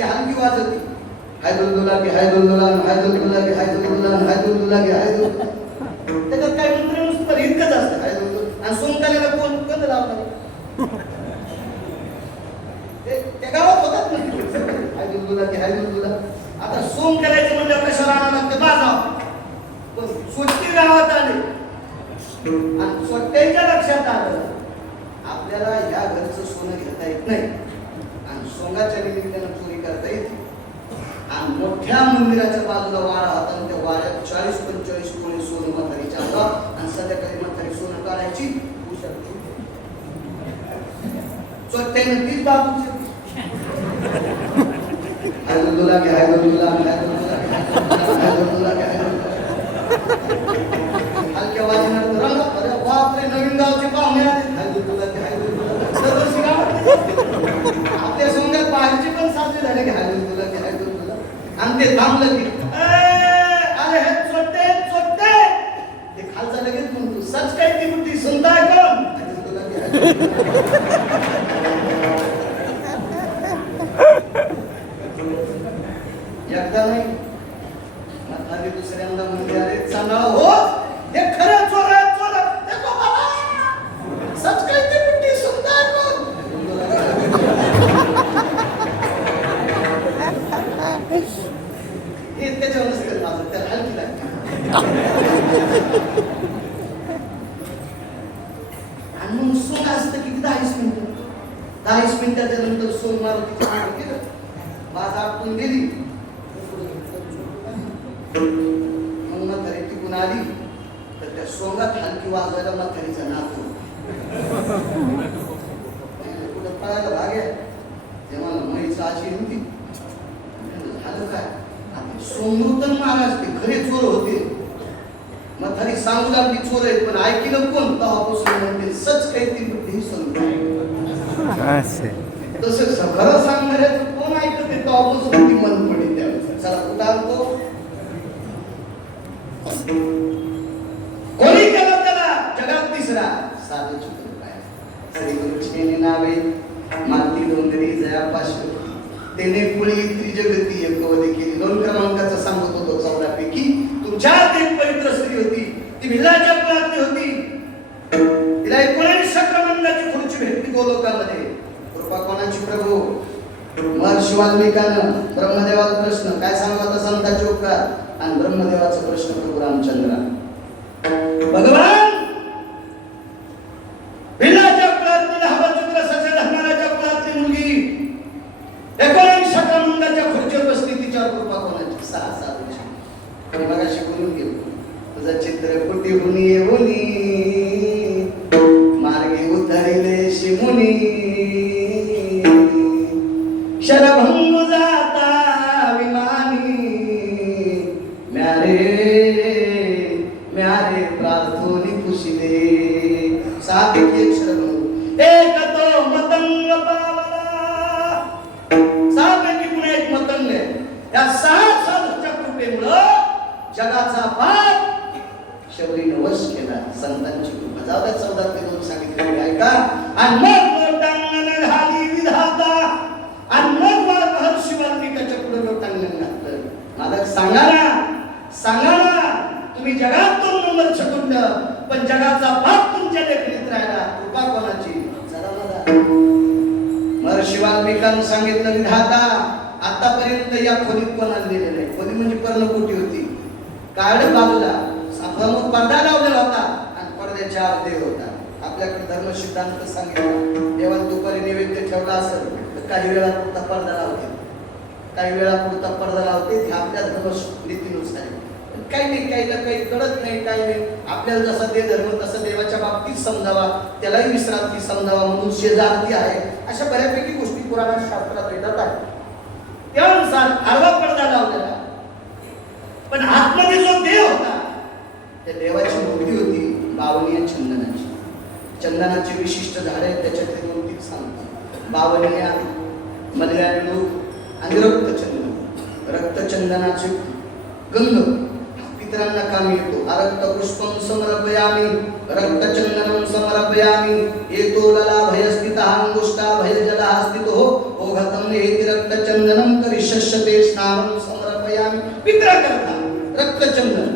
ती हलकी वाजवती, हाय दुलदुला की हाय दुलदुला, हाय दुलदुला की हाय दुलदुला, हाय दुलदुला की हाय दुलदुला. त्याच्यात काय मंत्र नुसतं इतकंच असतं, हाय दुलदुला. आणि सोंगताना कोण कधी लावणार? त्या गावात होतात ना हाय दुलदुला की हाय दुलदुला. आता सोंग करायचं म्हणजे कशाला आणावं लागतं? बाजाव. पण सोट्टी गावात आले आणि सोट्ट्यांच्या लक्षात आलं आपल्याला या घरचं सोनं घेता येत नाही आणि सोंगाच्या निमित्तानं चोरी करता येते. आणि मोठ्या मंदिराच्या बाजूला वाडा होता आणि त्या वाड्यात 40-45 तोळे सोनं म्हातारीच्या अंगावर आणि संध्याकाळी म्हातारी सोनं काढायची. चोट्ट्यानं तीच बाजूची हाय दुलदुला की हाय दुलदुला, हाय दुलदुला हाय दुलदुला की हाय दुलदुला. हलक्या वाजणार रंग, अरे बापरे, नवीन गावचे पाहुणे आले, हाय दुलदुला की हाय दुलदुला. दरवर्षी गावात आपल्या सोंगात बाहेरची पण साजरी झाली की हाय दुलदुला की हाय दुलदुला. आणि ते थांबलं की अरे हे चोट्टे चोट्टे, ते खालचा लगेच म्हणतो सच काय ती बुद्धी सुनताय कोण? हाय दुलदुला की हाय दुलदुला. एकदा नाही म्हातारी दुसऱ्यांदा म्हणते, अरे चांगला हो हे खरं चोर आहे, चोर देखो बाबा सच काय ती बुद्धी सुनताय कोण? हे त्याच्यावर नसतं माझं, त्याला हलकी लागते. आणि मग सोंग असतं की 10 मिनिटं, 10 मिनिटाच्या नंतर सोंग मारुतीच्या मागे गेलं, बाज आटून गेली. मग म्हातारी टिकून आली तर त्या सोंगात हलकी वाजवायला म्हातारीचा नातू कुठं पळायला भाग आहे. तेव्हा म्हैस अशी होती, झालं काय सोंगृतन महाराज ते खरे चोर होते. म्हातारी सांगू लागली चोर आहेत, पण ऐकलं कोण? तेव्हापासून म्हणते सच काही ती बुद्धी सांगतो. तसं खरं सांगणाऱ्याचं कोण ऐकत आहे? तेव्हापासून ती मन पडेल. त्यावेळेस चला कुठं आणतो कोणी केलं त्याला जगात तिसरा साधू चित्र काय नावे माती डोंगरी जया पाशवी तेने पुळी त्रिजगती एकवदी केली. 2 क्रमांकाचं सांगत होतो 14 पैकी तुमच्यात एक पवित्र स्त्री होती, ती भिलाच्या कुळातली होती. तिला 19 क्रमांकाची खुर्ची भेटली गोलोकामध्ये. कृपा कोणाची? प्रभू. महर्षी वाल्मिकानं ब्रह्मदेवाचा प्रश्न काय सांगला होता? संतांचे उपकार. आणि ब्रह्मदेवाचा प्रश्न प्रभू रामचंद्र, भगवान भिलाच्या कुळातली हवचित्र धर्माच्या कुळातली मुलगी 19 क्रमांकाच्या खुर्चीवर बसली, तिच्यावर कृपा कोणाची? 6 वर्ष मगाशी बोलून गेलो. तुझं चित्र कुठे हुनी हुनी मार्गे उतरिले शिमुनी शरभंग जाता विमानी म्यारे म्यारे प्रार्थोनी पुशिले. 6 पैकी एक शरभंग, एक तो मतंग पावला. 6 पैकी पुन्हा एक मतंग आहे. या 6 साधूच्या कृपेमुळं जगाचा पाप शबरीनं वश केला. संतांची कृपा. जाऊ द्या 14 ते 2 सांगितले ऐका. आणि मग लोटांगण घाली विधाता आणि मग महर्षी वाल्मिकाच्या पुढे लोटांगण घातलं. मला सांगा ना तुम्ही जगात 2 नंबर छकडलं, पण जगाचा पाप तुमच्या लेखणीत राहिला. कृपा कोणाची? चला मला महर्षी वाल्मिकांनी सांगितलं, विधाता आतापर्यंत या खोलीत कोण आणलेलं नाही. खोली म्हणजे पर्णकुटी होती. काळ बाजूला समोर पडदा लावलेला होता आणि पडद्याच्या आत देव होता. आपल्याकडे धर्मसिद्धांत सांगितलं, देवाला दुपारी नैवेद्य ठेवला असेल तर काही वेळा पुरता पडदा लावते, काही वेळा पुरता पडदा लावते. हे आपल्या धर्मनीतीनुसार काही नाही, काहीला काही कळत नाही, काही नाही. आपल्याला जसा ते धर्म तसं देवाच्या बाबतीत समजावा, त्यालाही विश्रांती समजावा म्हणून शेजारती आहे. अशा बऱ्यापैकी गोष्टी पुराणात शास्त्रात येतात आहेत. त्यानुसार आडवा पडदा लावलेला, पण आतमध्ये जो देव होता त्या देवाची मूर्ती होती बावनिया चंदनाची. चंदनाची विशिष्ट झाडे आहेत, त्याच्यातले 2-3 सांगतो. बावनिया, मल्याळू आणि रक्तचंदन. रक्तचंदनाचे गंध पितरांना कामी येतो. अरक्त पुष्पम समर्पयामि रक्तचंदनम समर्पयामि येतो लला भयस्थितः अंगुष्ठा भयजलः स्थितो ओघतम नेति रक्तचंदनम करिष्यामि शस्यते स्नानं समर्पयामि पित्रा करता रक्तचंदन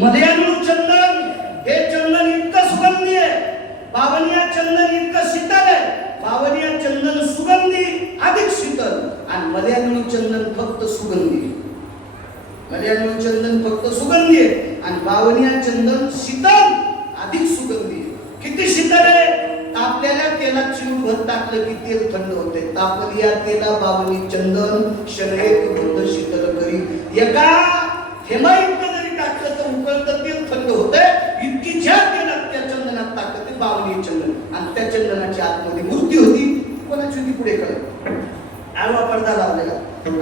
मलयाळू चंदन हे चंदन इतकं सुगंधी आहे बावनिया चंदन इतकं शीतल आहे बावनिया चंदन सुगंधी अधिक शीतल आणि मलयाळू चंदन फक्त सुगंधी मलयाळू चंदन फक्त सुगंधी आहे आणि बावनिया चंदन शीतल अधिक सुगंधी किती शीतल आहे तापलेल्या तेलात चिमूटभर टाकलं की तेल थंड होते तापलिया तेला बावनी चंदन शरीर वृद्ध शीतल करी एका थेंबाइतकं जरी टाकलं तर उकळतं तेल थंड होतंय इतकी ज्या तेलात त्या चंदनात टाकलं ते बावनी चंदन आणि त्या चंदनाची आतमध्ये मूर्ती होती कोणाची होती पुढे कळत आडवा पडदा लावलेला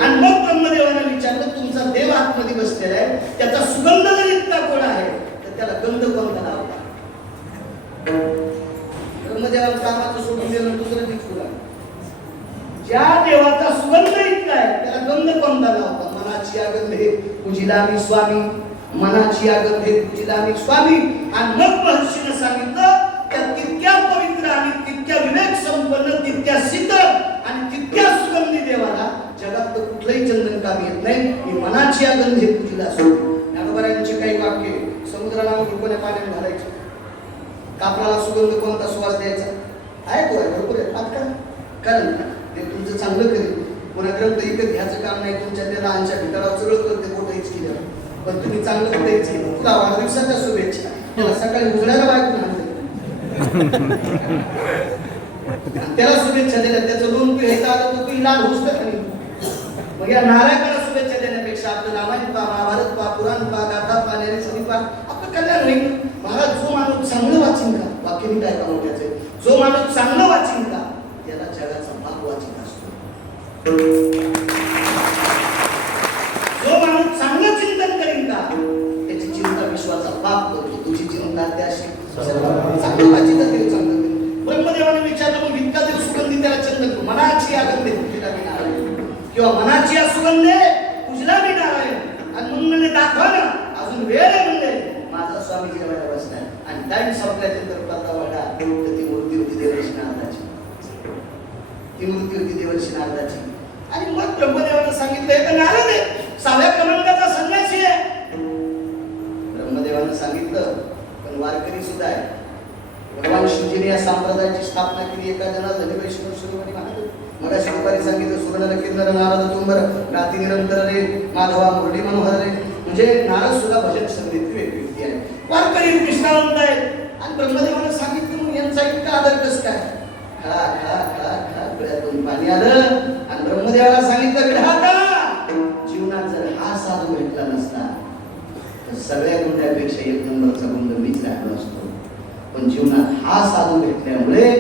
आणि मग ब्रह्मदेवाने विचारलं तुमचा देव आतमध्ये बसलेला आहे त्याचा सुगंध जर इतका गोड आहे तर त्याला गंध कोणता लावला ब्रह्मदेवाने कामाचं सोडून दिलं दुसरं दिसू लागलं ज्या देवाचा सुगंध इतका आहे त्याला गंध कोणता लावता मनाची गंधे पूजिला मी स्वामी मनाची गंधे पूजिला मी स्वामी आणि मग महर्षीने सांगितलं त्या तितक्या पवित्र आणि तितक्या विवेक संपन्न तितक्या शीतल आणि तितक्या सुगंधी देवाला जगात कुठलंही चंदन कामी येत नाही मी मनाची गंधे पूजिला स्वामी ज्ञानोबारायांची काही वाक्य समुद्राला रुपणे पाण्यात घालायचे कापडाला सुगंध कोणता सुवास द्यायचा आहे तो आहे बरोबर आहे पाठ करा कारण ते तुमचं चांगलं करेल पुन्हा ग्रंथ इकडे घ्यायचं काम नाही तुमच्या त्या लहानच्या भितरावर सगळं करते मोठं हेच केलं पण तुम्ही चांगलं करतायच केलं तुला वाढदिवसाच्या शुभेच्छा त्याला सकाळी उघडायला बायकून आणलं त्याला शुभेच्छा दिल्या त्याचं लोन घ्यायचं आलं तर तू लाल होऊस का नाही मग या नारायणाला शुभेच्छा देण्यापेक्षा आपलं रामायण पा महाभारत पा पुराण पा गाथा पा ज्ञानेश्वरी पा आपलं कल्याण होईल महाराज जो माणूस चांगलं वाचीन का वाक्यनी काय काम होत्याचे जो माणूस चांगलं वाचीन का त्याला जगाचा भाग वाचीन असतो जो माणूस चांगलं चिंतन करीन का त्याची चिंता विश्वाचा बाप करतो तुझी चिंता त्याशी चांगलं वाचित देव चांगलं ब्रह्मदेवाने विचारलं मग इतका देव सुगंधी त्याला चंदन मनाची आगंधे पूजिला मी नारायण किंवा मनाची सुगंधे पूजला मी नारायण आणि मग म्हणजे दाखवा ना अजून वेळ आहे म्हणजे माझा स्वामी जेवायला बसणार आणि टाइम संपल्यानंतर पडदा वाढा तर ती मूर्ती होती देवर्षी नारदाची ती मूर्ती होती देवर्षी नारदाची आणि मग ब्रह्मदेवाने सांगितलं हे तर नारद आहे 6व्या क्रमांकाचा संन्यासी आहे ब्रह्मदेवाने सांगितलं पण वारकरी सुद्धा आहे भगवान शिवजीने या संप्रदायाची स्थापना केली एका जणाला झाली वैष्णव शिरोमणी महाराज मगाशी दुपारी सांगितलं सुवर्णर किन्नर नारद तुंबर राती निरंतर रे माधवा मुरली मनोहर रे म्हणजे नारद सुद्धा भजन संगीत व्यक्ती आहे वारकरी निष्ठावंत आहेत आणि ब्रह्मदेवाने सांगितलं मग यांचा इतका आदर कसं काय खळा खळा खळा खळा डोळ्यातून पाणी आलं आणि ब्रह्मदेवाला सांगितलं विधाता जीवनात जर हा साधू भेटला नसता तर सगळ्या गुंड्यापेक्षा एक नंबरचा गुंड मीच राहिलो असतो पण जीवनात हा साधू भेटल्यामुळे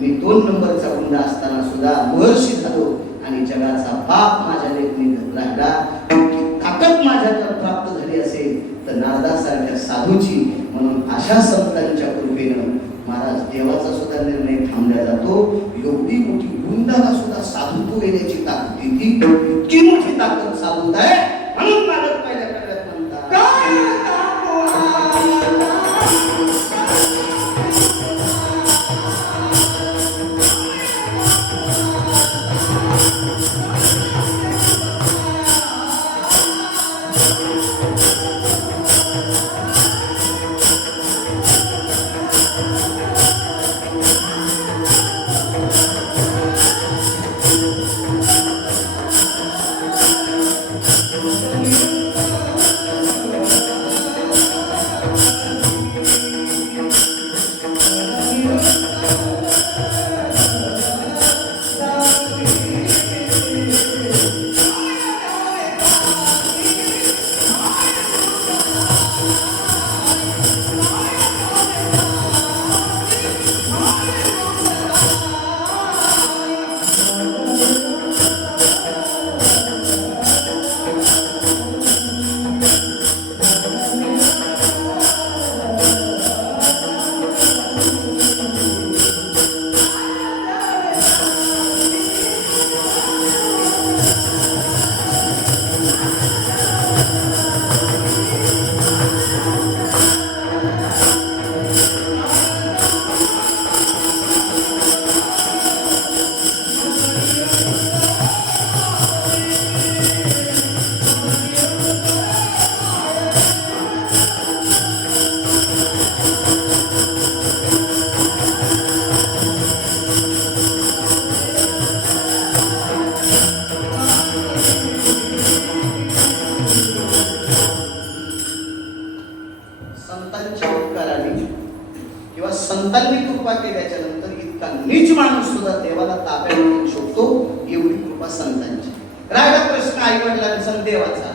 मी 2 नंबरचा गुंड असताना सुद्धा महर्षी झालो आणि जगाचा बाप माझ्या लेखनी राहिला ताकद माझ्याकडे प्राप्त झाली असेल तर नारदासारख्या साधूची म्हणून अशा संतांच्या कृपेनं महाराज देवाचा सुद्धा निर्णय थांबला जातो एवढी मोठी गुंडाला सुद्धा साधुत्व येण्याची ताकद ती इतकी मोठी ताकद साधूत आहे म्हणून मालक पहिल्या कडव्यात म्हणतात नीच माणूस सुद्धा देवाला ताब्यात घेऊ शकतो, एवढी कृपा संतांची. राहिला प्रश्न आई वडिलांचा देवाचा.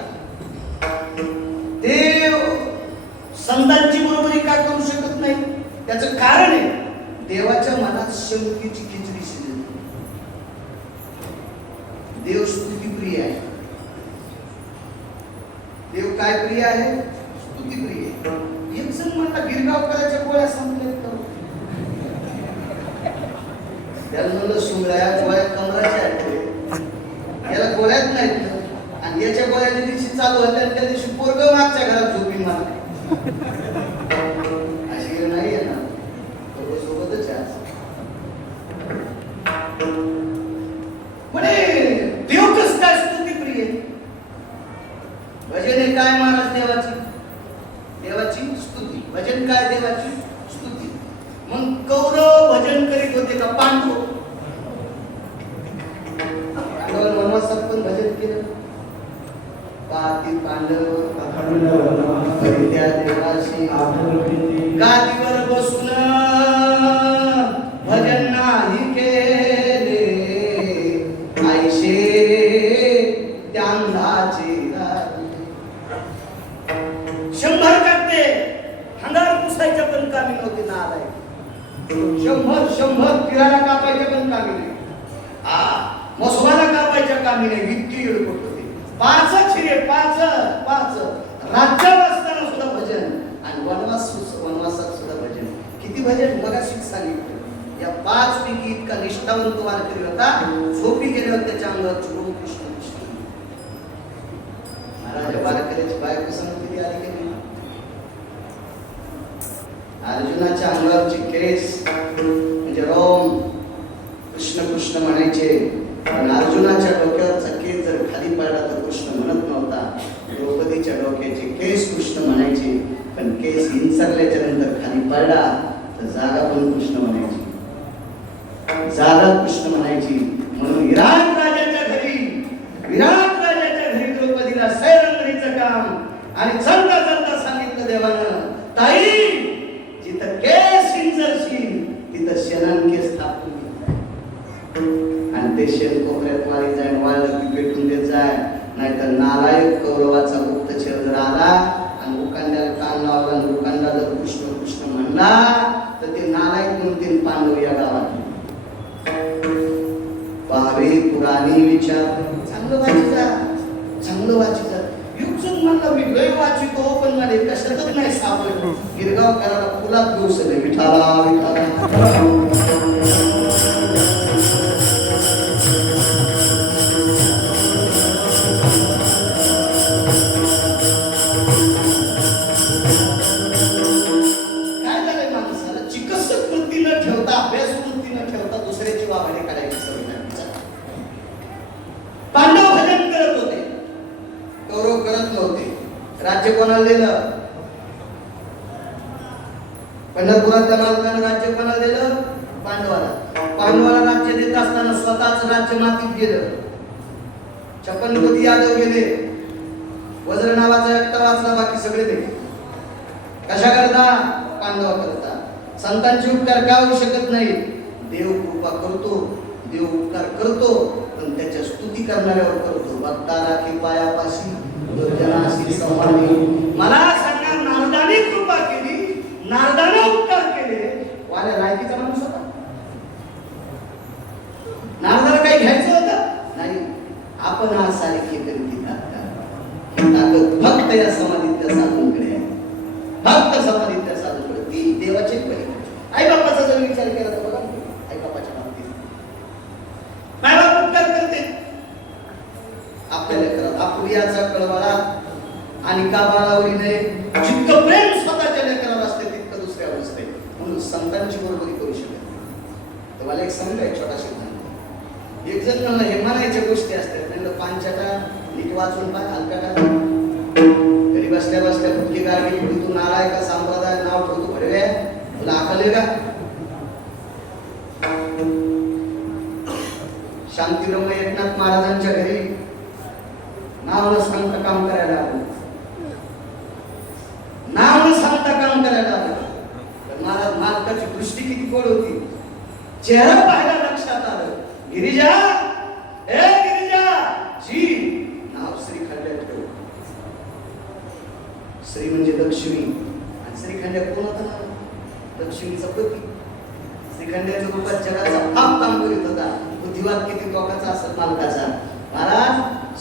देव संतांची बरोबरी का करू शकत नाही? त्याचं कारण आहे, देवाच्या मनात शंकेची खिचडी शिजली. देव स्तुती प्रिय आहे. देव काय प्रिय आहे? स्तुती प्रिय आहे. एक जण म्हणला गिरगावकराच्या गोळ्या संपल्यात का? त्याला म्हणलं सुंगळ्या गोळ्या कमराच्या आहेत, याला गोळ्यात नाहीत. आणि याच्या गोळ्या ज्या दिवशी चालू होत्या त्या दिवशी पोरगं मागच्या घरात झोपी मला. अशी नाही आहे ना, सोबतच आहे. म्हणे देव कस काय स्तुती प्रिय? भजन हे काय महाराज? देवाची स्तुती. भजन काय? देवाची स्तुती. मग कौरव भजन करीत होते का? पांडव वनवासात पण भजन केलं. पाती पांडव त्या देवाशी गादीवर बसून भजन नाही केले, आईशे त्यांधाचे 100 हंगार पुसायच्या पण कामी नव्हते ना आलाय. 100 किराणा कापायच्या पण कामी नाही. मसवाला कापायच्या कामी नाही. इतकी येळपट होते. 5 शिरे 5 राज्यात असताना सुद्धा भजन आणि वनवासात सुद्धा भजन. किती भजन बघा सांगितलं. या 5 पैकी इतका निष्ठावंत वारकरी होता, झोपी गेल्यावर त्याच्या अंगावर चुरून कृष्ण दिसतो. महाराज वारकऱ्याची बायको सांगितली आली की नाही? अर्जुनाच्या अंगावरची केस म्हणजे रोम कृष्ण कृष्ण म्हणायचे, पण अर्जुनाच्या डोक्यावरचा केस जर खाली पडला तर कृष्ण म्हणत नव्हता. द्रौपदीच्या डोक्याचे केस कृष्ण म्हणायचे, पण केस हिंसरल्याच्या नंतर खाली पडला तर जागा पण कृष्ण म्हणायची. जागा कृष्ण म्हणायची. म्हणून विराट राजाच्या घरी द्रौपदीला सैरंगणीचं काम आणि चलता सांगितलं देवानं, ताई जिथं केस हिंसरशील तिथं शेणान केस थापून आणि ते शेण कोपऱ्यात मारी जाय, वाळलं पेटून देत जाय. नाहीतर नालायक कौरवाचा गुप्तचर जर आला आणि उकांड्याला कान लावला आणि उकांडा जर कृष्ण कृष्ण म्हणला तर ते नालायक म्हणून ते पांडव या गावात पाहावे पुराणी विचार. चांगलं वाचिता युगजून म्हणलं मी लय वाचितो, पण मला कशातच नाही सापडलं. गिरगाव करायला फुलात घेऊ सगळे विठाला विठाला. राज्य कोणाला दिलं? पंढरपुरात त्या मालकानं राज्य कोणाला दिलं? पांडवाला राज्य देत असताना स्वतःच राज्य मातीत गेलं. 56 यादव गेले. वज्र नावाचा एकटा वाचला, बाकी सगळे ते कशा करता? पांडवा करता. संतांचे उपकार का होऊ शकत नाही? देव कृपा करतो, देव उपकार करतो, पण त्याच्या स्तुती करणाऱ्यावर करतो. भक्ताला की पायापाशी दुर्जनाशी संवादी. मला सांगा, नारदाने कृपा केली, नारदाने उपकार केले, वाल्या लायकीचा माणूस होता? नारदाला काही घ्यायचं होतं नाही. आपण आज सारखी करीत ताकद फक्त या समाधीतल्या साधूंकडे आहे. फक्त समाधीतल्या साधूंकडे. ती देवाची परी. आई बापाचा जर विचार केला तर बघा, आई बापाच्या बाबतीत माय बाप उपकार करते आपल्याला करत. अपुर्याचा कळवळा आणि का बाळावरीने जितकं प्रेम स्वतःच्या लेकरावर असते तितकं दुसऱ्यावर असते. म्हणून संतांची बरोबरी करू शकत. तर मला एक सांगाय छोटा सिद्धांत. एक जण म्हणलं हे म्हणायच्या गोष्टी असतात, म्हणलं पांचाटा नीट वाचून पाय हलकाटा. घरी बसल्या कुठली गाडी तू नालाय का संप्रदाय नाव ठेवतो भडव्या, तुला अकल का? शांतीरमय एकनाथ महाराजांच्या घरी नाव न सांगता काम करायला आलं. नाव न सांगता काम करायला आलं. महाराज मालकाची दृष्टी किती गोड होती. चेहरा पाहायला लक्षात आलं. गिरिजा, ए गिरिजा जी, नाव श्रीखंड्या ठेव. श्री म्हणजे लक्ष्मी आणि श्रीखंड्या कोण होता ना? लक्ष्मीचा पती. श्रीखंड्याच्या रूपात जगाचा पाप काम करीत होता. बुद्धिवाद किती टोकाचा असत मालकाचा. महाराज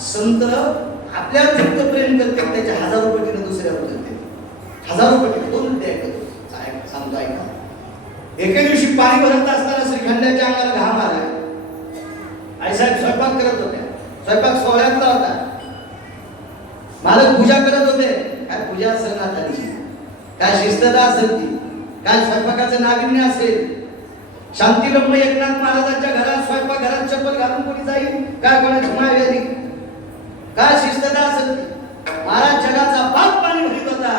संत आपल्यावर जितक प्रेम करते त्याचे 1000 पटीने दुसऱ्यावर करते. 1000 पटीने दोन ते सांगतो ऐका. एके दिवशी पाणी भरत असताना श्रीखंड्याच्या अंगाला घाम आला. आईसाहेब स्वयंपाक करत होते. स्वयंपाक सोहळ्यातला होता. मालक पूजा करत होते. काय पूजा असेल ना त्यांची, काय शिस्तता असेल ती, काय स्वयंपाकाचं नाविन्य असेल. शांतीब्रह्म एकनाथ महाराजांच्या घरात स्वयंपाक घरात चप्पल घालून कोणी जाईल काय? कोणाची मायवेली काय शिस्तता असेल ती. महाराज जगाचा पाप पाणी भरीत होता.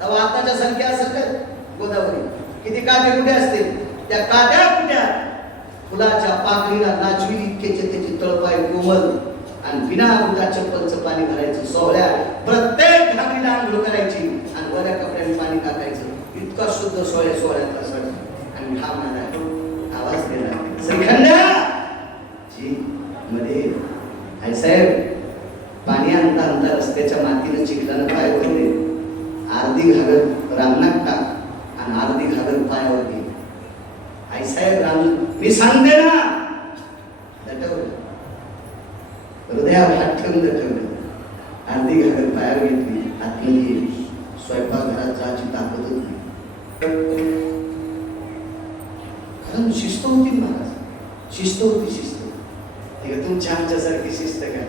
तेव्हा आताच्या संख्या असेल का गोदावरी किती काटे कुठे असते. त्या काट्या कुट्या फुलाच्या पाकळीला नाचवी इतकेचे त्याची तळपाय कोमल आणि बिना उदा चप्पलचं पाणी भरायचं. सोहळ्या प्रत्येक घागरीला आंघोळ करायची आणि वऱ्या कपड्याने पाणी टाकायचं. इतका शुद्ध सोहळ्यातला सण आणि हा म्हणाला आवाज दिला. श्रीखंड्या जी मध्ये आई साहेब पाणी आणता आणता रस्त्याच्या मातीनं चिखलानं पाय वळले. अर्धी घागर रांगणात टाक आणि अर्धी घागर पायावर घे. आई साहेब रांग मी सांगते ना. दटवलं हृदयावर हात ठेवून दटवलं. अर्धी घागर पायावर घेतली. आतमध्ये स्वयंपाकघरात जायची ताकद होती. कारण शिस्त होती महाराज. शिस्त होती शिस्त. तुमच्या आमच्यासारखी शिस्त काय?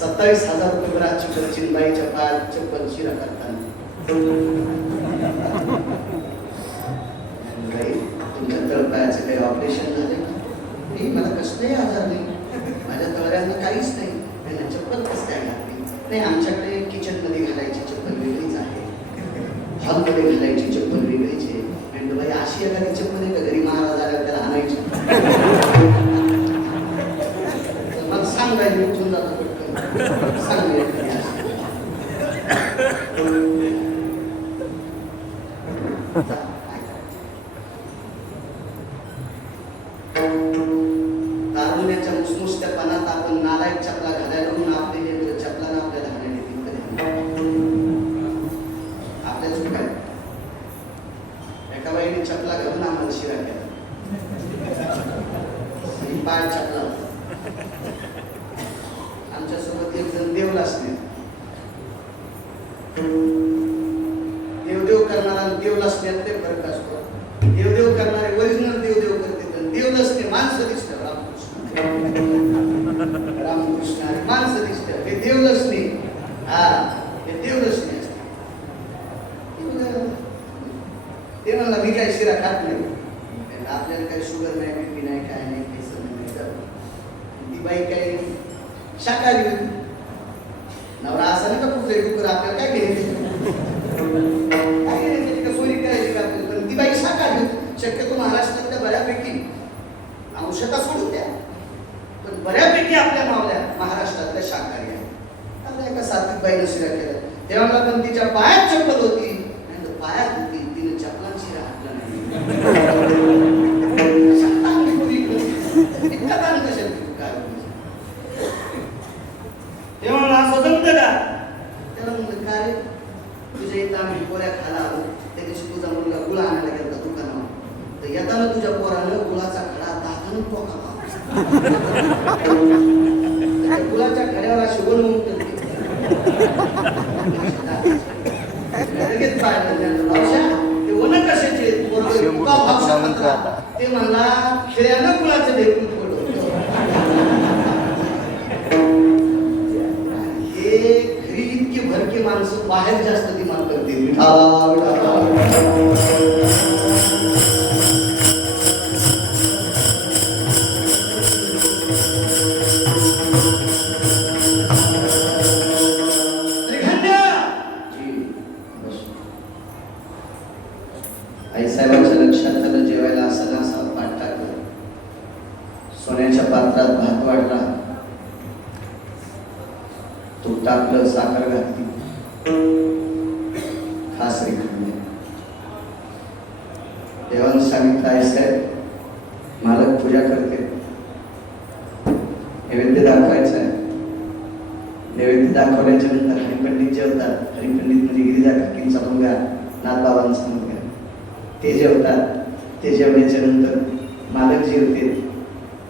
27,000 रुपये रातची खर्ची बाईच्या पायात चप्पल शिरा करताना. तुमच्या तळपायाचं काही ऑपरेशन झाले नाही. मला कसलाही आजार नाही. माझ्या तळऱ्यांना काहीच नाही. त्यांना चप्पल कसं काय घातली नाही. आमच्याकडे किचन मध्ये घालायची चप्पल वेगळीच आहे. हॉलमध्ये घालायची चप्पल वेगळीच आहे. आणि बाई अशी एखादी चप्पल आहे का घरी महाराज आल्यावर त्याला आणायची. मग सांगायला उठून जातो सांगले. तारुण्याच्या मुसमुसत्या पानात आपण नालायक चपला घालायला म्हणून आपले लेकरं चपलानं आपल्याला घालायला आपल्या चुका. एका बाईने चपला घालून आम्हाला शिरा केला. पाय चपला आमच्या सोबत एक जण देवला असले. देवदेव करणारा देवला असण्यात ते फरक असतो. देवदेव करणारे ओरिजिनल देवदेव करते पण देवला असणे माणसं दिसत. रामकृष्ण माणसं दिसत. हे देवलसणे. हा हे देवलसणे असते. ते म्हणला मी काही शिरा खात नाही. आपल्याला काही शुगर नाही बीपी नाही काय नाही केसर नाही. ती बाई काही शाकाहारी होती. नवरा असा नाही का कुठे कुकर आपल्याला काय घ्यायचं काय घ्यायचं का सोयी करायची का आपल्याला. पण ती बाई शाकाहारी होती. शक्यतो महाराष्ट्रातल्या बऱ्यापैकी अंशता सोडून द्या पण बऱ्यापैकी आपल्या मावल्या महाराष्ट्रातल्या शाकाहारी आहेत. आपल्या एका सात्विक बाईनं शिरा केला. तेव्हा पण तिच्या पायात चप्पल होती. नाही पायात होती. तिने चपलांची शिरा हातला नाही. तेव्हा असं जमतं का? त्याला म्हणलं काय तुझ्या इथं आम्ही पोऱ्या खायला आलो. त्या दिवशी तुझा मुलगा गुळ आणायला गेला दुकानावर. तर येताना तुझ्या पोरानं गुळाचा खडा दातानं टोकाला. गुळाच्या खड्यावर अशी वळवून करते. लगेच ते वन कशाचे ते म्हणला खेळ्यानं गुळाचं ढेकून पडलं. हे घरी इतकी भरकी माणसं बाहेर जास्त दिमाग करते. आईसाहेबांच्या लक्षात आलं जेवायला असं असा पाठ टाकलं. सोन्याच्या पात्रात भात वाढला. तूप टाकलं. साखर घातली. खास श्रीखंड देवानं सांगितलं आईसाहेब नैवेद्य दाखवल्याच्या नंतर हरिपंडित जेवतात. हरिपंडित म्हणजे गिरिजा काकींचा मुलगा, नाथबाबांचा मुलगा, ते जेवतात. ते जेवल्याच्या नंतर मालक जेवते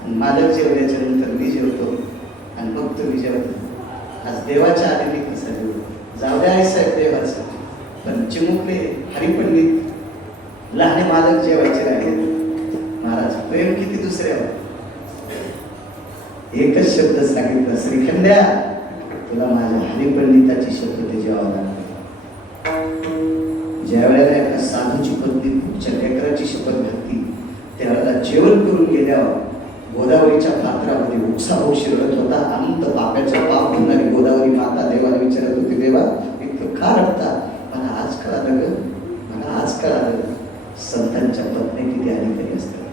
आणि मालक जेवल्याच्या नंतर मी जेवतो आणि मग तुम्ही जेवता. आज देवाच्या आधी मी कसा जेवतो? जाऊ द्या आहे साहेब देवाचं, पण चिमुकले हरिपंडित लहाने मालक जेवायचे राहिले. महाराज प्रेम किती दुसऱ्यावर. एकच शब्द सांगितला, श्रीखंड्या तुला माझ्या हरिपंडिताची शपथ जेवावं लागली. ज्या वेळेला एका साधूची पत्नी पुढच्या लेकराची शपथ घातली, त्यावेळेला जेवण करून गेल्यावर गोदावरीच्या पात्रामध्ये उत्साह शिरत होता. अनंत पाप्याचा पाप होणारी गोदावरी माता देवाला विचारत होती, देवा इतकं का रडता? मला आज कळालं ग, मला आज कळालं संतांच्या पत्नी किती अधिकारी असतात.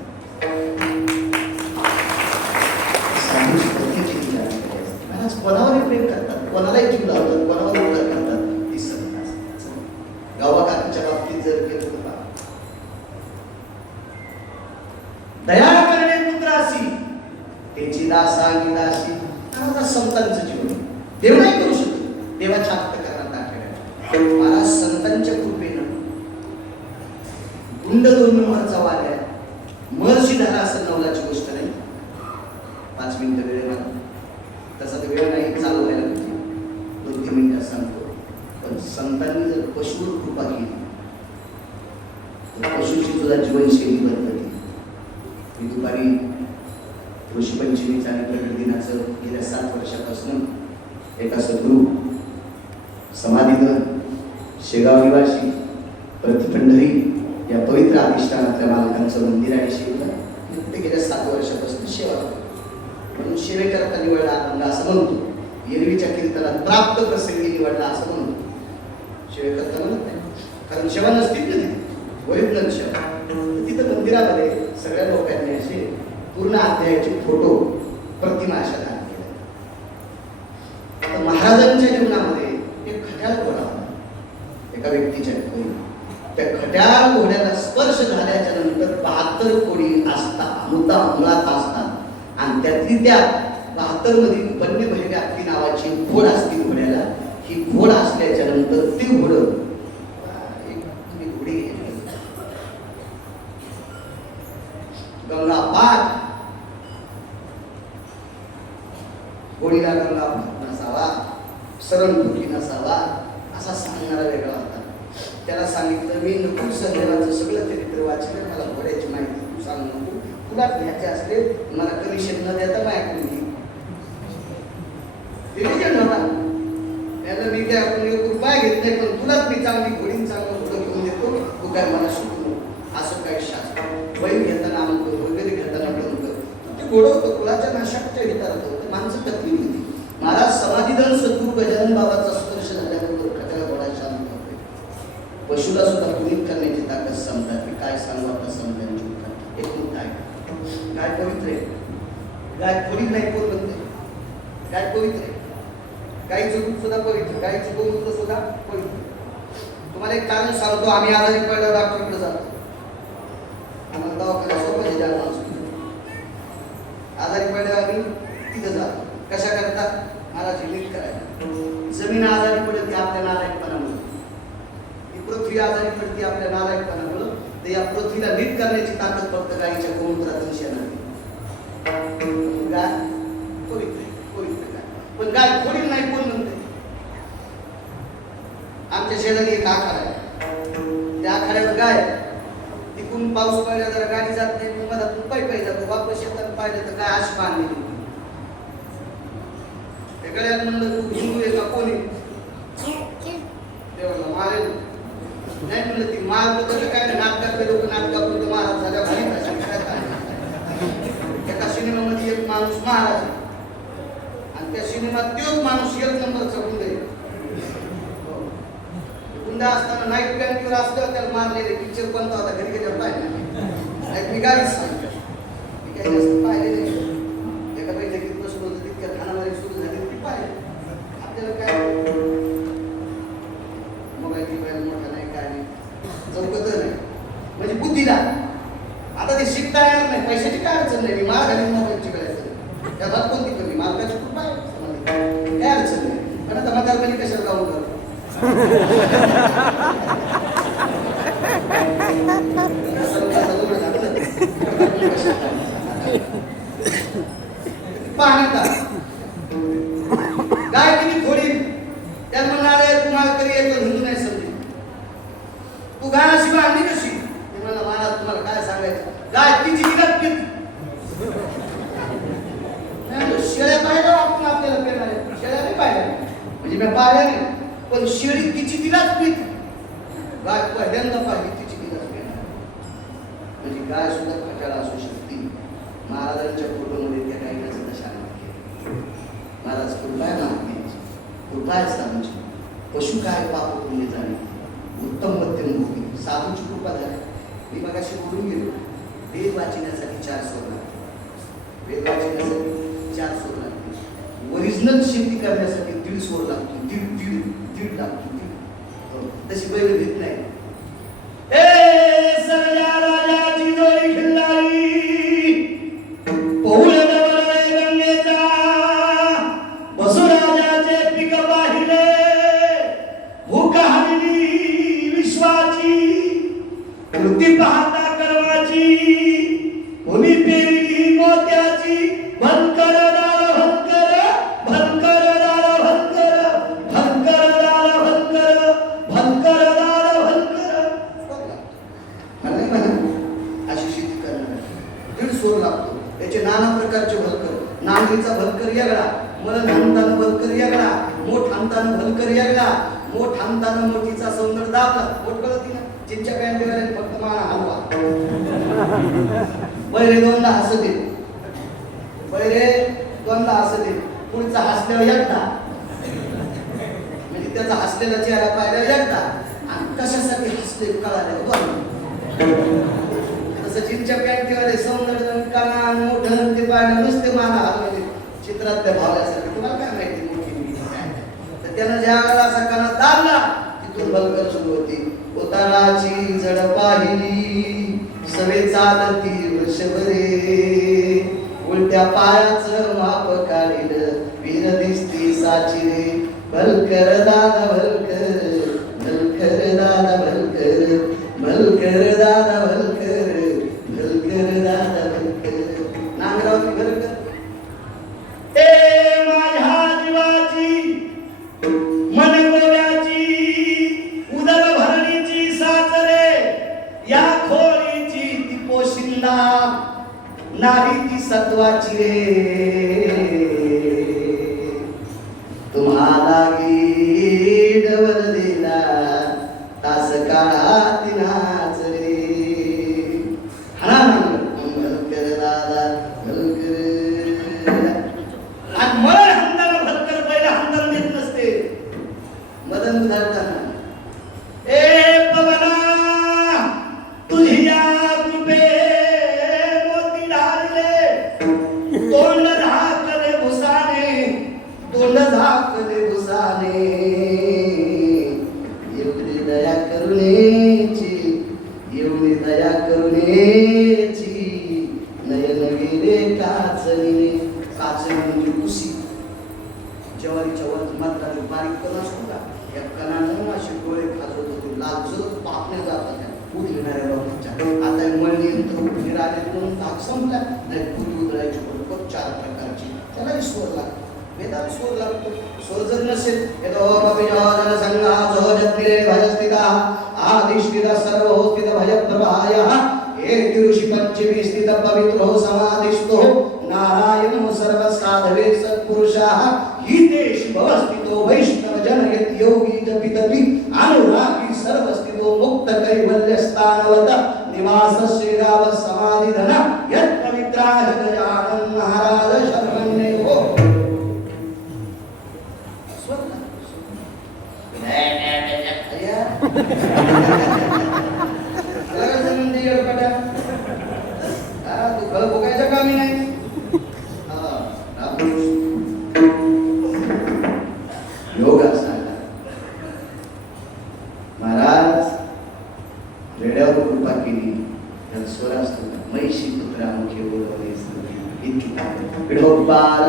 साधूची पत्नी किती अधिकारी असतात. महाराज कोणावरही प्रेम करतात, कोणालाही जीव लावतात, कोणावर उपकार करतात, ती संत असतात. गावा काकांच्या बाबतीत जर केलं तर दया करणे पुत्रासी त्याची दासांगी दासी. संतांचं जीवन देव नाही करू शकतो, देवाच्या अंतःकरणात दाखवल्या. महाराज संतांच्या कृपेनं गुंड दोन नंबरचा वाऱ्या महर्षी धरा असं नवलाची गोष्ट नाही. 5 मिनिटं वेळ मला तसा तर वेळ नाही, चालू व्हायला पाहिजे. 2-3 मिनिटात सांगतो. पण संतांनी जर पशुवर कृपा केली तर पशुची तुझा जीवनशैली बदलते. मी दुपारी ऋषीपंचमीचा आणि प्रकट दिनाचं गेल्या 7 वर्षापासून एका सद्गुरू समाधीधर शेगाव निवासी प्रतिपंढरी या पवित्र अधिष्ठानातल्या मालकांचं मंदिर आहे शेगावला. ते गेल्या 7 वर्षापासून सेवा म्हणून सेवेकरता निवडला आनंद असं म्हणतो. एरवीच्या कीर्तनात प्राप्त प्रसंगी निवडला असं म्हणतो. सेवेकरता म्हणत नाही, कारण सेवा नसतील ना तिथे, ओरिजिनल सेवा. तिथं मंदिरामध्ये सगळ्या लोकांनी असे पूर्ण अध्यायाचे फोटो प्रतिमा अशा दान केल्या. महाराजांच्या जीवनामध्ये एक खट्याळ घोडा होता एका व्यक्तीच्या घरी. त्या खट्याळ घोड्याला स्पर्श झाल्याच्या नंतर 72 कोडी असतात, मुळात असतात आणि त्यातली त्या 72 मध्ये बन्य भैरव्याती नावाची घोड असते घोड्याला. ही घोड असल्याच्या नंतर ते घोडं गंगा पाठ होळीला गंगा नसावा, सरंगुटी नसावा असा सांगणारा वेगळा होता. त्याला सांगितलं, मी नकुल सहदेवाचं सगळं चरित्र वाचलं, मला घोड्याची माहिती तू सांग नको. तुला घ्यायचे असले मला कमिशन न देता ऐकून घे. त्याला मी काय आपण 1 रुपया घेत नाही, पण तुलाच मी चांगली घोडी चांगलं घोडं घेऊन देतो, तू काय मला शिकू नको. असं काय शास्त्र बैल घेताना आमचं वगैरे घेताना ते घोडं होतं कुलाच्या नाशाच्या हितारत होतं. माणसं तकलीफ होती. महाराज समाधीधर सद्गुरू गजानन बाबाचा स्पर्श झाल्याबरोबर खट्याळ घोडा शांत होते. पशुला सुद्धा पुनीत करण्याची ताकद समजतात. मी काय सांगू आता समजायची एक मुद्दा आहे. गाय पवित्र आहे, गाय थोडी नाही कोण म्हणते. गाय पवित्र आहे, गायीचं दूध सुद्धा पवित्र, गायीचं गोमूत्र सुद्धा पवित्र. तुम्हाला एक कारण सांगतो, आम्ही आजारी पडल्यावर डॉक्टरकडे जातो. आम्हाला दवाखान्यात सोपं आहे, ज्या माणूस आजारी पडल्यावर आम्ही तिथं जातो. कशा करता? महाराज नीट करायला. जमीन आजारी पडते ती आपल्या नालायकपणामुळे, ही पृथ्वी आजारी पडते आपल्या नालायकपणामुळे. तर या पृथ्वीला नीट करण्याची ताकद फक्त गायीच्या गोमूत्रातून शेणाची. गाय पवित्र पवित्र गाय, पण गाय थोडी नाही कोण म्हणते. आमच्या शेजारी एक आखाडा आहे, त्या आखाड्यावर गाय तिकून पाऊस पडला जरा गाडी जात नाही, मधातून पायी जातो. वापस शेतात पाहिलं तर काय अशी बांधली. गड्यात म्हणलं तू हिंदू आहे का कोणी? देवाला मारेल नाही म्हणलं. ती मारत कसं काय नाटकातले लोक नाटकापुरतं महाराज झाल्या भारी एका सिनेमामध्ये एक माणूस महाराज आणि त्या सिनेमात तोच माणूस 1 नंबरचा गुंड आहे. गुंडा असताना नाईट पॅन्टीवर असल्यावर त्याला मारलेले. पिक्चर कोणता होता घरी गेल्यावर पाहिजे मी गाडीच सांगतो. मी काही जास्त पाहिले नाही. एका बैठकीत बसलो होतो, तितक्या खानामारी सुरू झाली ती पाहिजे. आपल्याला काय मोबाईल मोठा नाही काय नाही चौकत नाही म्हणजे बुद्धीला. आता ते शिकता येणार नाही, पैशाची काय अडचण नाही. मी मार घालीन मोबाईलची वेळ त्या बात कोणती कमी मार्गाची खूप आहे, काय अडचण नाही. नॉर्मली कशाला गाऊन करतो पाहण्यात गाय किती थोडी त्यात म्हणाले तुम्हाला तरी येतो हिंदू नाही समजेल तू गाय अशी बांधली कशी ते मला मला तुम्हाला काय सांगायचं गाय तिची विकत किती शेळ्या पाहिलं आपण आपल्याला पेरणार शेळ्या नाही पाहिल्या म्हणजे मी पाहिल्या नाही पण शेळी तिची तिलाच पीत गाय पहिल्यांदा पाहिली तिची तिलाच पेरणार म्हणजे गाय सुद्धा खटाळा असू शकते महाराजांच्या फोटोमध्ये त्या गायीचं दशा महाराज कृपाय मागण्याची कृपाय सांगची पशु काय पाप पुण्य जाणे उत्तम मध्यम भोगी साधूची कृपा झाली मी मगाशी बोलून गेलो वेद वाचण्यासाठी 4 स्वर लागते वेद वाचण्यासाठी 4 स्वर लागते ओरिजिनल शेती करण्यासाठी 1.5 स्वर लागतो दीड लागतो तशी बैल घेत नाही सरजा राजाची जोडी खिल्लारी पहुल डबळे गंगेचा वसुराजाचे पिक पाहिले भूक हरली विश्वाची कृती पाहता कर्माची भूमी पेरली मोत्याची भंकर दार भंकर भंकर दार भंकर भंकर दार भंकर भंकर दार भंकर अशी शेती करणार 1.5 स्वर लागतो त्याचे नाना प्रकारचे भंकर नांगरीचा भंकर वेगळा मरण हाणताना भंकर वेगळा मोठ हाणताना भंकर वेगळा मोठ हाणताना मोठीचा सौंदर्य दाबला मोठ कळती ना चिंच्या पॅन्टीवर फक्त माना हलवा पहिले दोनदा हसते पहिले दोनदा हसते पुढचा हसल्यावर एकदा म्हणजे त्याचा हसलेला चेहरा पाहिल्यावर एकदा आणि कशासाठी हसले कळाले तसं चिंच्या पॅन्टीवर सौंदर्य काना मोठं ते पाहिलं नुसते माना हलवले चित्रातल्या भावल्यासारखे तुम्हाला काय माहिती मोठी तर त्यानं ज्या वेळेला असा काना दाबला तिथून बलकर सुरू होती उताराची जड पाहिली सवे चालती वृषभरे उलट्या पायाचं माप काढिलं वीर दिसती साचिरे भलकर दादा भलकर भलकर दादा भलकर भलकर दादा भलकर भलकर दादा भलकर नांगरावती भलकर ए माझ्या जीवाची मन गोव्याची उदर भरणीची साचरे या खोळीची ती पोशिंदा नारी ती सत्वाची रे तुम्हाला डबल दिला तास काळा तिनाच रे हा भलकर दादा भलकर आणि मरण हमदाला भलकर पहिला हमदाला देत नसते मदन उधारताना ए पवना तुझ्या कृपे मोती ढालले तोंड झाकले भुसाने तोंड झाकले भुसाने एवढी दया करुणेची एवढी दया करुणेची नयन गेले काचणी काचणी म्हणजे कुशी ज्वारीच्या वर मात्र बारीक कण असतो का या कणानं असे डोळे खाजवत होते लाजत पापणे जातात दूध घेणाऱ्या लोकांच्या आता मळणी यंत्र उभे राहिले म्हणून ताक संपला नाही दूध उधळायची बरोबर 4 प्रकारची त्यालाही स्वर लागतो वेदात स्वर लागतो स्वर जर नसेल यतो कविजन संघाचो जत्रे भयस्थिता आदिष्टित सर्व स्थित भयप्रभायः एक ऋषी पंचमी स्थित पवित्रो समाधिष्ठो नारायण सर्व साधवे सत्पुरुषाः हितेश भवस्थितो वैष्णव जनयत योगी जपितपि अनुरागी सर्वस्थितो मुक्त कैवल्य स्थानवत निवास श्रीराव समाधिधन यत् पवित्राः गजानन महाराज शर्मण्ये हो कामी नाही योगा सांगा महाराज रेड्यावर कृपा केली तर स्वरास्तू मैशी पुत्रा मुखे बोलवले इतकी विठोबाल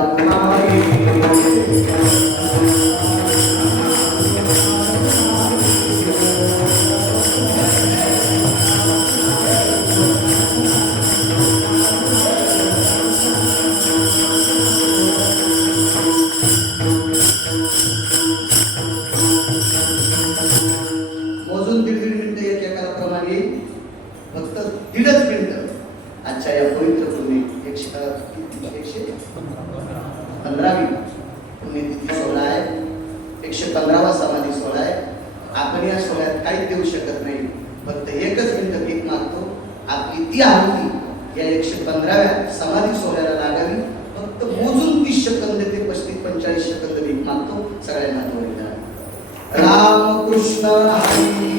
115वा समाधी सोहळा आहे. आपण या सोहळ्यात काहीच देऊ शकत नाही, फक्त एकच मिनिट भीक मागतो. आपली ती आहुती या 115व्या समाधी सोहळ्याला लागावी. फक्त मोजून 30 सेकंद ते 35-45 सेकंद भीक मागतो. सगळ्यांना तो राम कृष्ण हरी